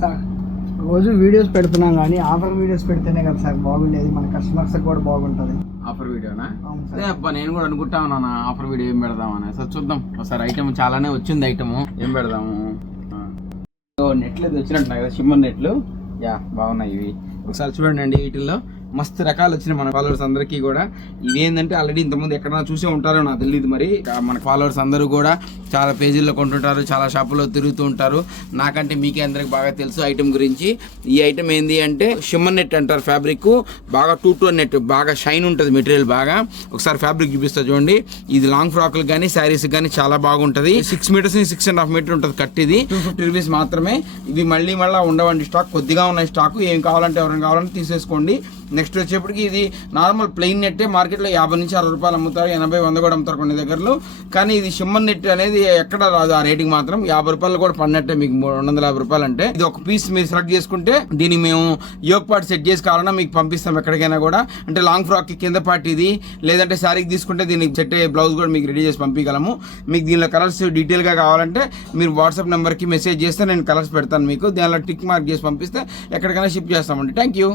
Sir రోజు videos పెడుతున్నాం కానీ ఆఫర్ వీడియోస్ పెడితేనే కదా సార్ బాగుండేది, మన కస్టమర్స్ కూడా బాగుంటుంది. ఆఫర్ వీడియోనా? అదే అబ్బా, నేను కూడా అనుకుంటా ఉన్నాను ఆఫర్ వీడియో ఏం పెడదామని. సార్ చూద్దాం ఒకసారి. ఐటమ్ చాలానే వచ్చింది, ఐటమ్ ఏం పెడదాము. నెట్లు అయితే వచ్చినట్టున్నాయి కదా, షిమ్మర్ నెట్లు. యా బాగున్నాయి ఇవి. ఒకసారి చూడండి, వీటిల్లో మస్తు రకాలు వచ్చినాయి మన ఫాలోవర్స్ అందరికీ కూడా. ఇవేంటంటే ఆల్రెడీ ఇంతకుముందు ఎక్కడైనా చూసే ఉంటారో నాకు తెలియదు. మరి మన ఫాలోవర్స్ అందరూ కూడా చాలా పేజీల్లో కొంటుంటారు, చాలా షాపుల్లో తిరుగుతూ ఉంటారు. నాకంటే మీకే అందరికి బాగా తెలుసు ఐటమ్ గురించి. ఈ ఐటమ్ ఏంది అంటే షిమ్మర్ నెట్ అంటారు. ఫ్యాబ్రిక్ బాగా 2-tone నెట్, బాగా షైన్ ఉంటుంది మెటీరియల్ బాగా. ఒకసారి ఫ్యాబ్రిక్ చూపిస్తా చూడండి. ఇది లాంగ్ ఫ్రాక్లు కానీ శారీస్ కానీ చాలా బాగుంటుంది. 6 మీటర్స్ 6.5 మీటర్ ఉంటుంది కట్. ఇది 250 రూపీస్ మాత్రమే. ఇది మళ్ళీ ఉండవండి స్టాక్, కొద్దిగా ఉన్నాయి స్టాక్. ఏం కావాలంటే ఎవరైనా కావాలంటే తీసేసుకోండి. నెక్స్ట్ వచ్చేప్పటికి ఇది నార్మల్ ప్లెయిన్ నెట్టే మార్కెట్లో 50 నుంచి 60 రూపాయలు అమ్ముతారు, 80-100 కూడా అమ్ముతారు కొన్ని దగ్గరలో. కానీ ఇది షిమ్మర్ నెట్ అనేది ఎక్కడ రాదు ఆ రేటింగ్ మాత్రం. 50 రూపాయలు కూడా పడినట్టే మీకు, 350 రూపాయలు అంటే. ఇది ఒక పీస్ మీరు సెలెక్ట్ చేసుకుంటే దీన్ని మేము యోగ్ పార్ట్ సెట్ చేసి కావాలన్నా మీకు పంపిస్తాం ఎక్కడికైనా కూడా. అంటే లాంగ్ ఫ్రాక్ కి కింద పార్ట్ ఇది, లేదంటే శారీకి తీసుకుంటే దీనికి సెట్ అయ్యే బ్లౌజ్ కూడా మీకు రెడీ చేసి పంపించగలము. మీకు దీనిలో కలర్స్ డీటెయిల్గా కావాలంటే మీరు వాట్సాప్ నెంబర్కి మెసేజ్ చేస్తే నేను కలర్స్ పెడతాను మీకు. దానిలో టిక్ మార్క్ చేసి పంపిస్తే ఎక్కడికైనా షిప్ చేస్తామండి. Thank you.